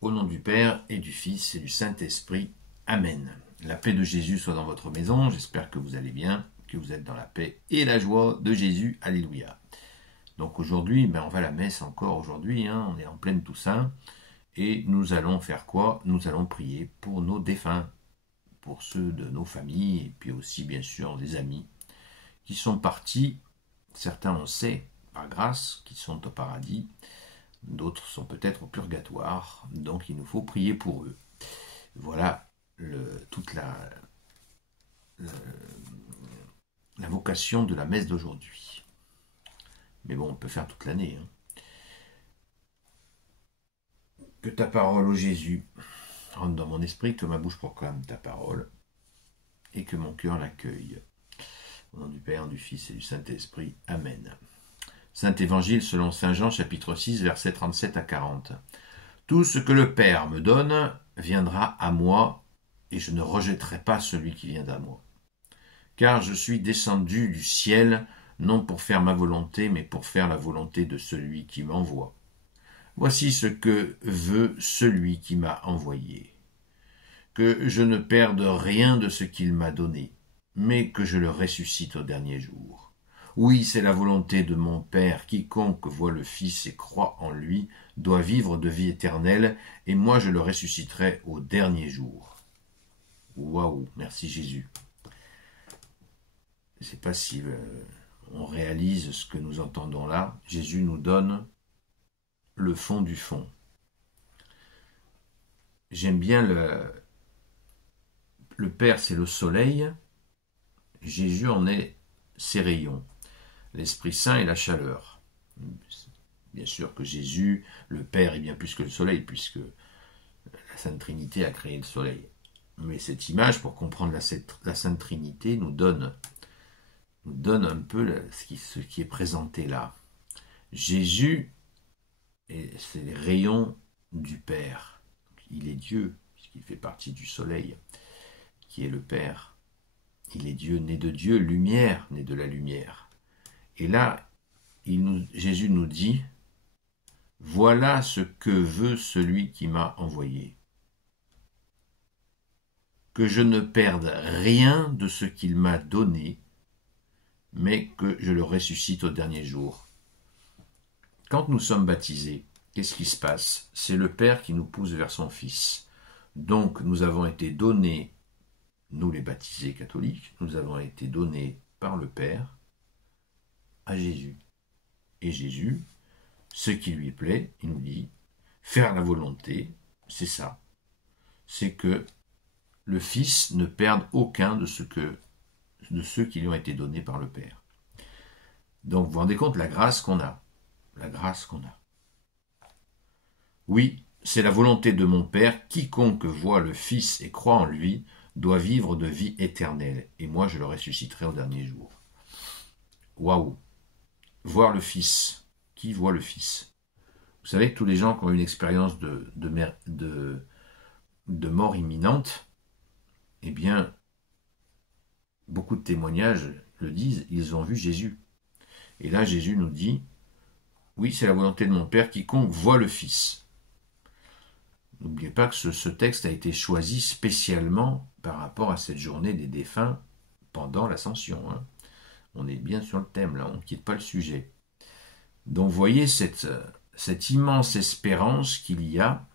Au nom du Père et du Fils et du Saint-Esprit. Amen. La paix de Jésus soit dans votre maison. J'espère que vous allez bien, que vous êtes dans la paix et la joie de Jésus. Alléluia. Donc aujourd'hui, on va à la messe encore aujourd'hui. On est en pleine Toussaint. Et nous allons faire quoi? Nous allons prier pour nos défunts, pour ceux de nos familles, et puis aussi bien sûr des amis qui sont partis. Certains, on sait, par grâce, qui sont au paradis. D'autres sont peut-être au purgatoire, donc il nous faut prier pour eux. Voilà toute la vocation de la messe d'aujourd'hui. Mais bon, on peut faire toute l'année. Que ta parole, ô Jésus, rentre dans mon esprit, que ma bouche proclame ta parole, et que mon cœur l'accueille. Au nom du Père, du Fils et du Saint-Esprit. Amen. Saint Évangile selon Saint Jean, chapitre 6, versets 37 à 40. Tout ce que le Père me donne viendra à moi, et je ne rejetterai pas celui qui vient à moi. Car je suis descendu du ciel, non pour faire ma volonté, mais pour faire la volonté de celui qui m'envoie. Voici ce que veut celui qui m'a envoyé. Que je ne perde rien de ce qu'il m'a donné, mais que je le ressuscite au dernier jour. Oui, c'est la volonté de mon Père. Quiconque voit le Fils et croit en lui doit vivre de vie éternelle, et moi je le ressusciterai au dernier jour. Waouh, merci Jésus. Je ne sais pas si on réalise ce que nous entendons là. Jésus nous donne le fond du fond. J'aime bien le Père, c'est le soleil. Jésus en est ses rayons. L'Esprit Saint est la chaleur. Bien sûr que Jésus, le Père, est bien plus que le soleil, puisque la Sainte Trinité a créé le soleil. Mais cette image, pour comprendre la Sainte Trinité, nous donne un peu ce qui est présenté là. Jésus, c'est les rayons du Père. Il est Dieu, puisqu'il fait partie du soleil, qui est le Père. Il est Dieu, né de Dieu, lumière, né de la lumière. Et là, Jésus nous dit, voilà ce que veut celui qui m'a envoyé. Que je ne perde rien de ce qu'il m'a donné, mais que je le ressuscite au dernier jour. Quand nous sommes baptisés, qu'est-ce qui se passe? C'est le Père qui nous pousse vers son Fils. Donc nous avons été donnés, nous les baptisés catholiques, nous avons été donnés par le Père à Jésus. Et Jésus, ce qui lui plaît, il nous dit, faire la volonté, c'est ça. C'est que le Fils ne perde aucun de ceux qui lui ont été donnés par le Père. Donc vous vous rendez compte la grâce qu'on a. La grâce qu'on a. Oui, c'est la volonté de mon Père, quiconque voit le Fils et croit en lui doit vivre de vie éternelle, et moi je le ressusciterai au dernier jour. Waouh! Voir le Fils. Qui voit le Fils? Vous savez que tous les gens qui ont une expérience de mort imminente, eh bien, beaucoup de témoignages le disent, ils ont vu Jésus. Et là, Jésus nous dit, oui, c'est la volonté de mon Père, quiconque voit le Fils. N'oubliez pas que ce texte a été choisi spécialement par rapport à cette journée des défunts pendant l'Ascension. On est bien sur le thème, là, on ne quitte pas le sujet. Donc, vous voyez cette immense espérance qu'il y a.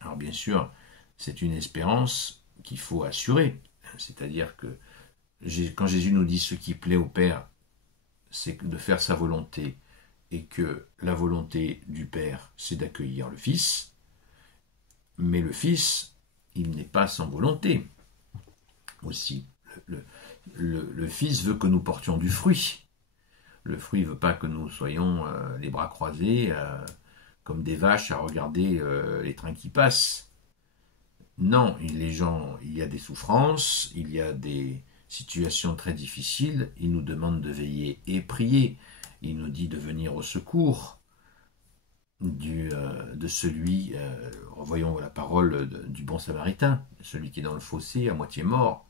Alors, bien sûr, c'est une espérance qu'il faut assurer. C'est-à-dire que quand Jésus nous dit ce qui plaît au Père, c'est de faire sa volonté, et que la volonté du Père, c'est d'accueillir le Fils. Mais le Fils, il n'est pas sans volonté aussi. Le Fils veut que nous portions du fruit. Le fruit ne veut pas que nous soyons les bras croisés, comme des vaches à regarder les trains qui passent. Non, il y a des souffrances, il y a des situations très difficiles. Il nous demande de veiller et prier. Il nous dit de venir au secours de celui, voyons la parole du bon samaritain, celui qui est dans le fossé à moitié mort.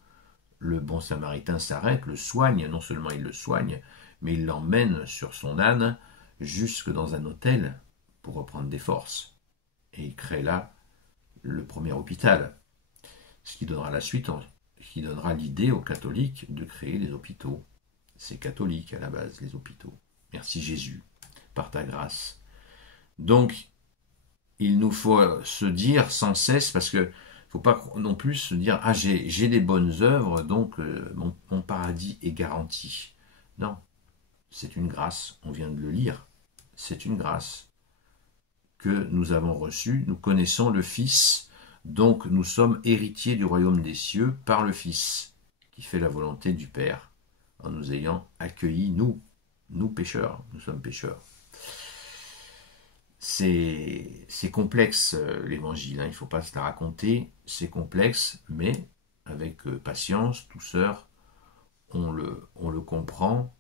Le bon samaritain s'arrête, le soigne, non seulement il le soigne, mais il l'emmène sur son âne jusque dans un hôtel pour reprendre des forces. Et il crée là le premier hôpital. Ce qui donnera la suite, qui donnera l'idée aux catholiques de créer les hôpitaux. C'est catholique à la base, les hôpitaux. Merci Jésus, par ta grâce. Donc, il nous faut se dire sans cesse, parce que faut pas non plus se dire « Ah, j'ai des bonnes œuvres, donc mon paradis est garanti. » Non, c'est une grâce, on vient de le lire. C'est une grâce que nous avons reçue. Nous connaissons le Fils, donc nous sommes héritiers du royaume des cieux par le Fils, qui fait la volonté du Père, en nous ayant accueillis, nous pécheurs, nous sommes pécheurs. C'est complexe l'évangile, hein, il ne faut pas se la raconter, c'est complexe, mais avec patience, douceur, on le comprend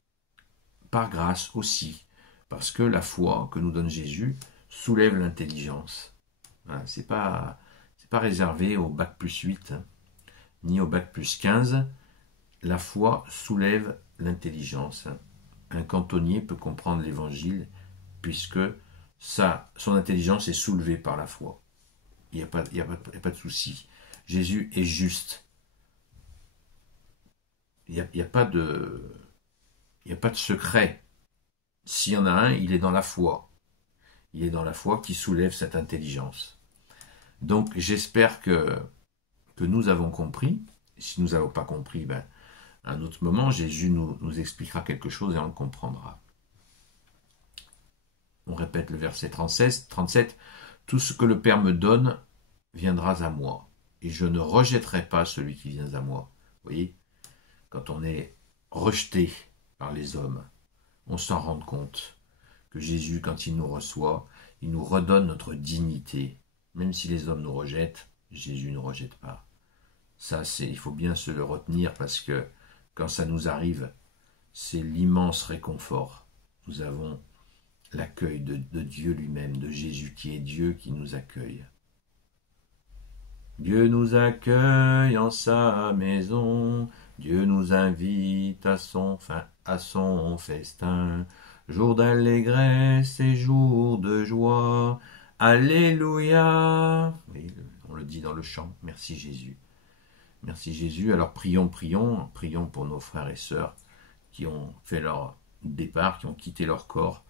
par grâce aussi, parce que la foi que nous donne Jésus soulève l'intelligence. Voilà, c'est pas réservé au bac plus 8, hein, ni au bac plus 15, la foi soulève l'intelligence. Hein. Un cantonnier peut comprendre l'évangile puisque son intelligence est soulevée par la foi. Il n'y a pas de souci. Jésus est juste. Il n'y a pas de secret. S'il y en a un, il est dans la foi. Il est dans la foi qui soulève cette intelligence. Donc j'espère que nous avons compris. Si nous n'avons pas compris, à un autre moment, Jésus nous expliquera quelque chose et on le comprendra. On répète le verset 37. « Tout ce que le Père me donne viendra à moi, et je ne rejetterai pas celui qui vient à moi. » Vous voyez, quand on est rejeté par les hommes, on s'en rend compte que Jésus, quand il nous reçoit, il nous redonne notre dignité. Même si les hommes nous rejettent, Jésus ne rejette pas. Ça, il faut bien se le retenir parce que quand ça nous arrive, c'est l'immense réconfort. Nous avons l'accueil de Dieu lui-même, de Jésus qui est Dieu qui nous accueille. Dieu nous accueille en sa maison, Dieu nous invite à son festin, jour d'allégresse et jour de joie. Alléluia. Oui, on le dit dans le chant. Merci Jésus. Merci Jésus. Alors prions pour nos frères et sœurs qui ont fait leur départ, qui ont quitté leur corps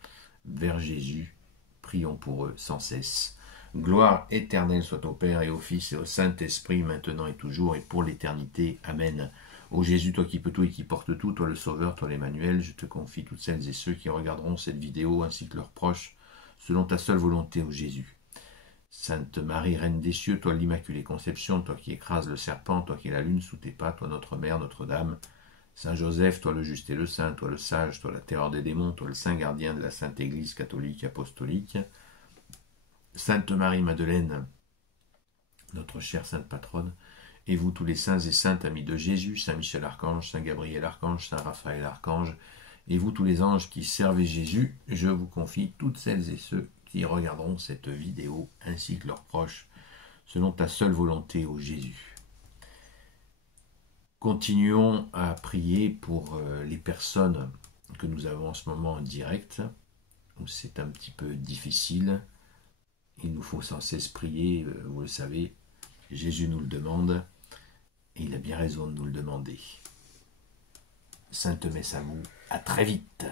vers Jésus. Prions pour eux sans cesse. Gloire éternelle soit au Père et au Fils et au Saint-Esprit, maintenant et toujours et pour l'éternité. Amen. Ô Jésus, toi qui peux tout et qui portes tout, toi le Sauveur, toi l'Emmanuel, je te confie toutes celles et ceux qui regarderont cette vidéo ainsi que leurs proches, selon ta seule volonté, ô Jésus. Sainte Marie, Reine des cieux, toi l'Immaculée Conception, toi qui écrases le serpent, toi qui es la lune sous tes pas, toi notre Mère, Notre-Dame, Saint Joseph, toi le juste et le saint, toi le sage, toi la terreur des démons, toi le saint gardien de la Sainte Église catholique apostolique, Sainte Marie-Madeleine, notre chère Sainte Patronne, et vous tous les saints et saintes amis de Jésus, Saint Michel Archange, Saint Gabriel Archange, Saint Raphaël Archange, et vous tous les anges qui servez Jésus, je vous confie toutes celles et ceux qui regarderont cette vidéo, ainsi que leurs proches, selon ta seule volonté, ô Jésus. Continuons à prier pour les personnes que nous avons en ce moment en direct, où c'est un petit peu difficile. Il nous faut sans cesse prier, vous le savez, Jésus nous le demande, et il a bien raison de nous le demander. Sainte Messe à vous, à très vite.